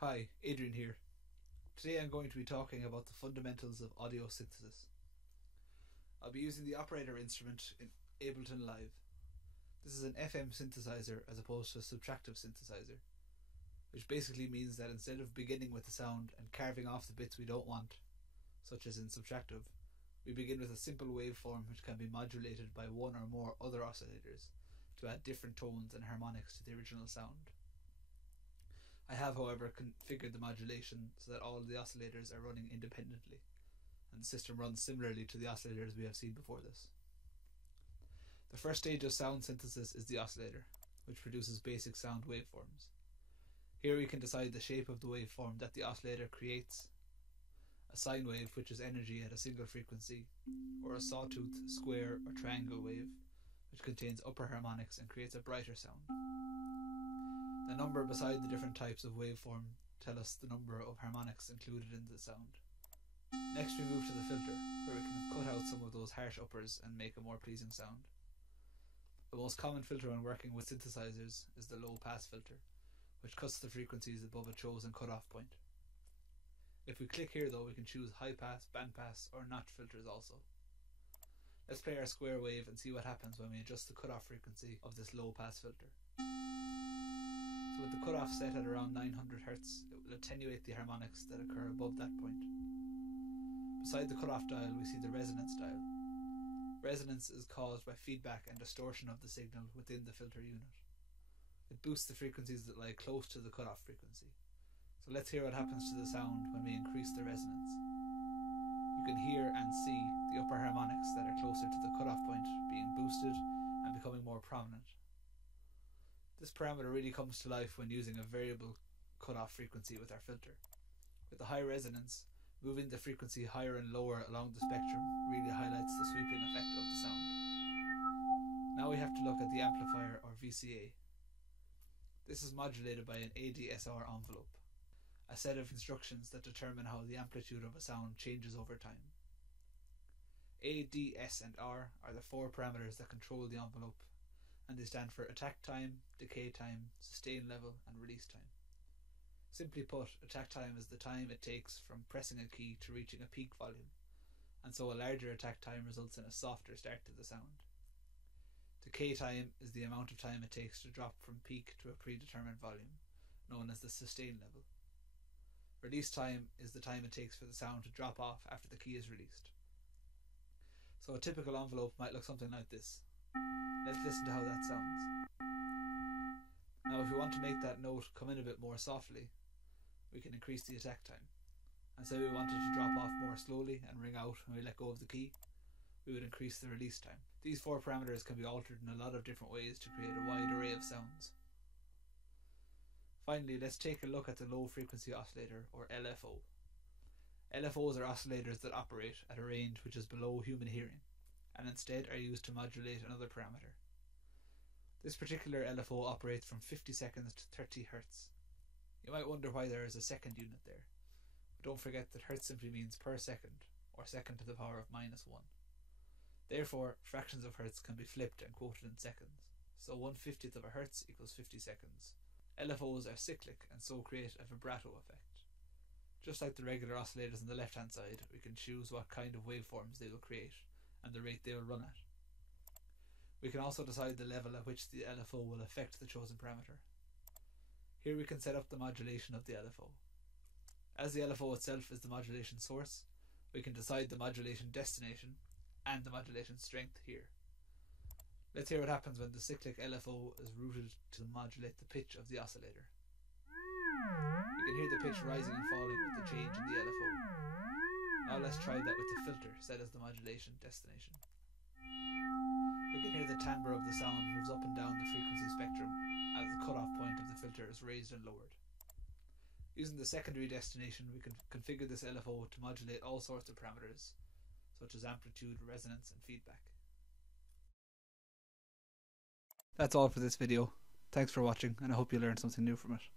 Hi, Adrian here. Today I'm going to be talking about the fundamentals of audio synthesis. I'll be using the operator instrument in Ableton Live. This is an FM synthesizer as opposed to a subtractive synthesizer, which basically means that instead of beginning with the sound and carving off the bits we don't want, such as in subtractive, we begin with a simple waveform which can be modulated by one or more other oscillators to add different tones and harmonics to the original sound. I have, however, configured the modulation so that all of the oscillators are running independently, and the system runs similarly to the oscillators we have seen before this. The first stage of sound synthesis is the oscillator, which produces basic sound waveforms. Here we can decide the shape of the waveform that the oscillator creates: a sine wave, which is energy at a single frequency, or a sawtooth, square or triangle wave, which contains upper harmonics and creates a brighter sound. The number beside the different types of waveform tell us the number of harmonics included in the sound. Next we move to the filter, where we can cut out some of those harsh uppers and make a more pleasing sound. The most common filter when working with synthesizers is the low pass filter, which cuts the frequencies above a chosen cutoff point. If we click here though, we can choose high pass, band pass or notch filters also. Let's play our square wave and see what happens when we adjust the cutoff frequency of this low pass filter. So with the cutoff set at around 900 Hz, it will attenuate the harmonics that occur above that point. Beside the cutoff dial we see the resonance dial. Resonance is caused by feedback and distortion of the signal within the filter unit. It boosts the frequencies that lie close to the cutoff frequency. So let's hear what happens to the sound when we increase the resonance. You can hear and see the upper harmonics that are closer to the cutoff point being boosted and becoming more prominent. This parameter really comes to life when using a variable cutoff frequency with our filter. With the high resonance, moving the frequency higher and lower along the spectrum really highlights the sweeping effect of the sound. Now we have to look at the amplifier, or VCA. This is modulated by an ADSR envelope, a set of instructions that determine how the amplitude of a sound changes over time. A, D, S and R are the four parameters that control the envelope, and they stand for attack time, decay time, sustain level and release time. Simply put, attack time is the time it takes from pressing a key to reaching a peak volume, and so a larger attack time results in a softer start to the sound. Decay time is the amount of time it takes to drop from peak to a predetermined volume, known as the sustain level. Release time is the time it takes for the sound to drop off after the key is released. So a typical envelope might look something like this. Let's listen to how that sounds. Now if we want to make that note come in a bit more softly, we can increase the attack time. And say we want it to drop off more slowly and ring out when we let go of the key, we would increase the release time. These four parameters can be altered in a lot of different ways to create a wide array of sounds. Finally, let's take a look at the low frequency oscillator, or LFO. LFOs are oscillators that operate at a range which is below human hearing, and instead are used to modulate another parameter. This particular LFO operates from 50 seconds to 30 Hz. You might wonder why there is a second unit there, but don't forget that Hz simply means per second, or second to the power of -1. Therefore, fractions of Hz can be flipped and quoted in seconds, so 1/50th of a Hz equals 50 seconds. LFOs are cyclic and so create a vibrato effect. Just like the regular oscillators on the left hand side, we can choose what kind of waveforms they will create and the rate they will run at. We can also decide the level at which the LFO will affect the chosen parameter. Here we can set up the modulation of the LFO. As the LFO itself is the modulation source, we can decide the modulation destination and the modulation strength here. Let's hear what happens when the cyclic LFO is routed to modulate the pitch of the oscillator. We can hear the pitch rising and falling with the change in the LFO. Now let's try that with the filter set as the modulation destination. We can hear the timbre of the sound moves up and down the frequency spectrum as the cutoff point of the filter is raised and lowered. Using the secondary destination, we can configure this LFO to modulate all sorts of parameters, such as amplitude, resonance and feedback. That's all for this video. Thanks for watching, and I hope you learned something new from it.